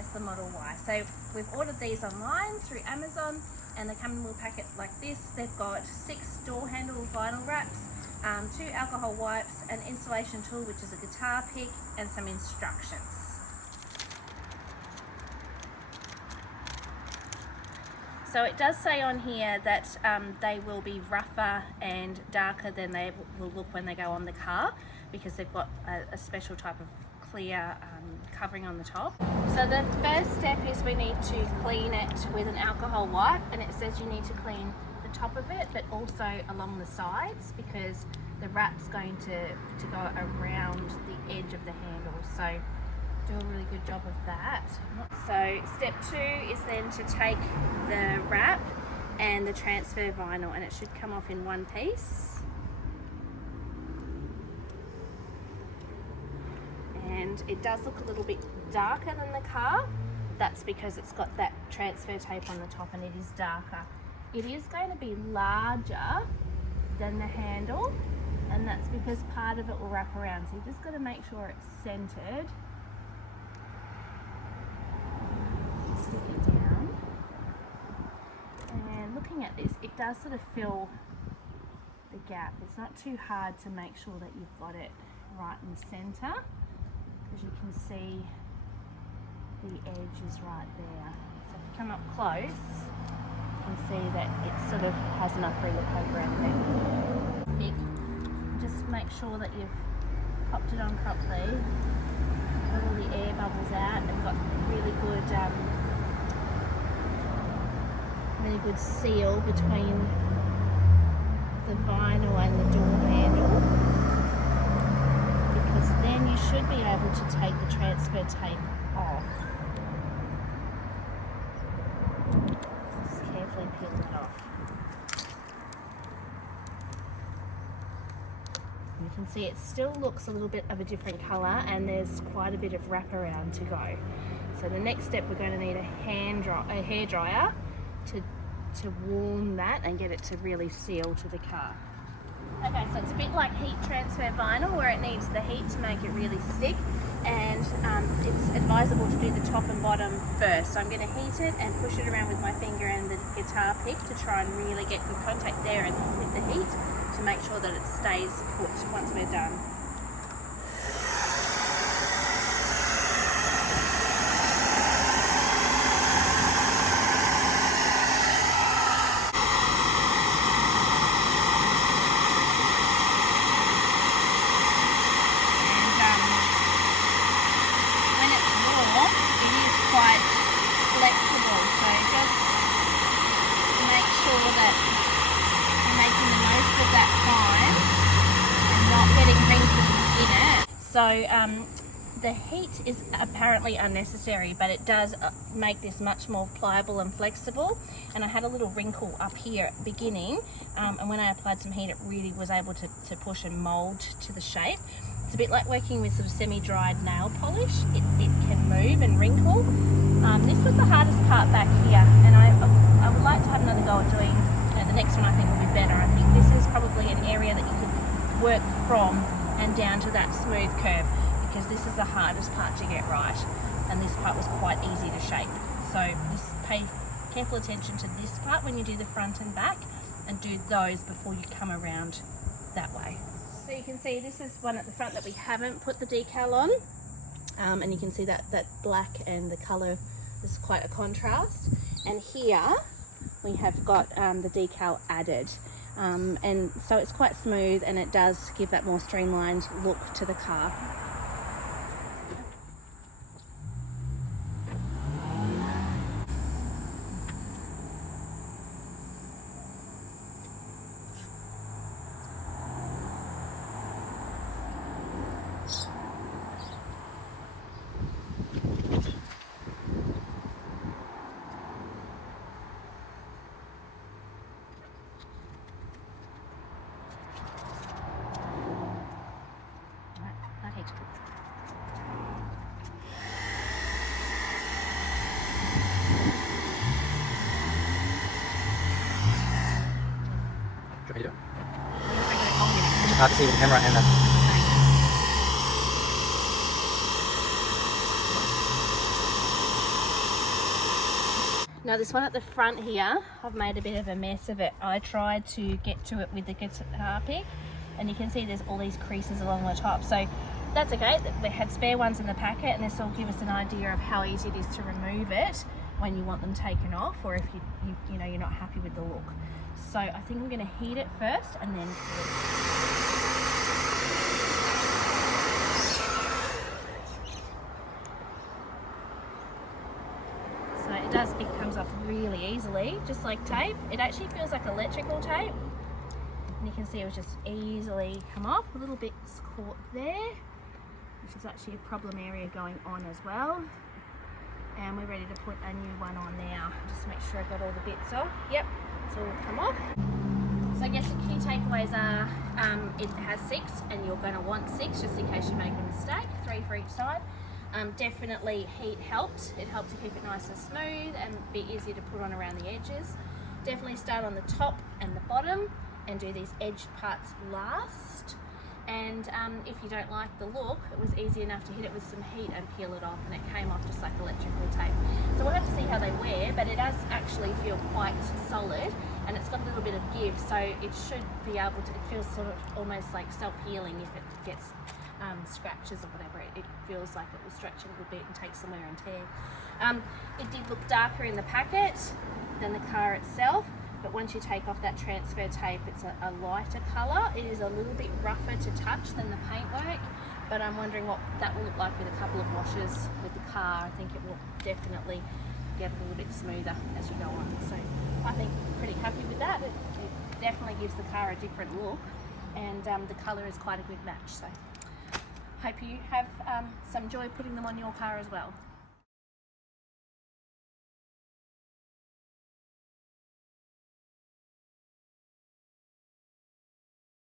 Tesla Model Y. So we've ordered these online through Amazon, and they come in a little packet like this. They've got 6 door handle vinyl wraps, 2 alcohol wipes, an installation tool which is a guitar pick, and some instructions. So it does say on here that they will be rougher and darker than they will look when they go on the car, because they've got a special type of clear covering on the top. So the first step is we need to clean it with an alcohol wipe, and it says you need to clean the top of it but also along the sides, because the wrap's going to go around the edge of the handle. So do a really good job of that. So step 2 is then to take the wrap and the transfer vinyl, and it should come off in one piece. And it does look a little bit darker than the car. That's because it's got that transfer tape on the top and it is darker. It is going to be larger than the handle, and that's because part of it will wrap around. So you've just got to make sure it's centered. Stick it down. And looking at this, it does sort of fill the gap. It's not too hard to make sure that you've got it right in the center. As you can see, the edge is right there. So if you come up close, you can see that it sort of has enough room to poke around there. Pick. Just make sure that you've popped it on properly, got all the air bubbles out, and got really good seal between the vinyl and the door handle, because then you should be able to take the transfer tape off. Just carefully peel that off. You can see it still looks a little bit of a different colour, and there's quite a bit of wraparound to go. So the next step, we're going to need a hairdryer to warm that and get it to really seal to the car. Okay, so it's a bit like heat transfer vinyl, where it needs the heat to make it really stick, and it's advisable to do the top and bottom first. So I'm going to heat it and push it around with my finger and the guitar pick to try and really get good contact there and with the heat to make sure that it stays put once we're done. Quite flexible, so just make sure that you're making the most of that time and not getting wrinkles in it. So the heat is apparently unnecessary, but it does make this much more pliable and flexible. And I had a little wrinkle up here at the beginning, and when I applied some heat, it really was able to push and mold to the shape. It's a bit like working with sort of semi-dried nail polish. It can move and wrinkle. This was the hardest part back here, and I would like to have another go at doing, the next one I think will be better. I think this is probably an area that you could work from and down to that smooth curve, because this is the hardest part to get right, and this part was quite easy to shape. So just pay careful attention to this part when you do the front and back, and do those before you come around that way. So you can see this is one at the front that we haven't put the decal on, and you can see that black and the colour is quite a contrast. And here we have got the decal added, and so it's quite smooth, and it does give that more streamlined look to the car. Video. It's hard to see with the camera and Now this one at the front here, I've made a bit of a mess of it. I tried to get to it with the guitar pick, and you can see there's all these creases along the top. So that's okay. We had spare ones in the packet, and this will give us an idea of how easy it is to remove it when you want them taken off, or if you know you're not happy with the look. So I think I'm going to heat it first and then it comes off really easily, just like tape. It actually feels like electrical tape, and you can see it was just easily come off. A little bit's caught there, which is actually a problem area going on as well. And we're ready to put a new one on now. Just make sure I got all the bits off. Yep, it's all come off. So I guess the key takeaways are it has 6, and you're going to want 6 just in case you make a mistake, 3 for each side. Definitely heat helped. It helped to keep it nice and smooth and be easier to put on around the edges. Definitely start on the top and the bottom and do these edge parts last. And if you don't like the look, it was easy enough to hit it with some heat and peel it off, and it came off just like electrical tape. So we'll have to see how they wear, but it does actually feel quite solid, and it's got a little bit of give, so it should be able to, it feels sort of almost like self-healing if it gets scratches or whatever. It feels like it will stretch a little bit and take some wear and tear. It did look darker in the packet than the car itself, but once you take off that transfer tape, it's a lighter colour. It is a little bit rougher to touch than the paintwork, but I'm wondering what that will look like with a couple of washes with the car. I think it will definitely get a little bit smoother as you go on. So I think pretty happy with that. It definitely gives the car a different look, and the colour is quite a good match. So hope you have some joy putting them on your car as well.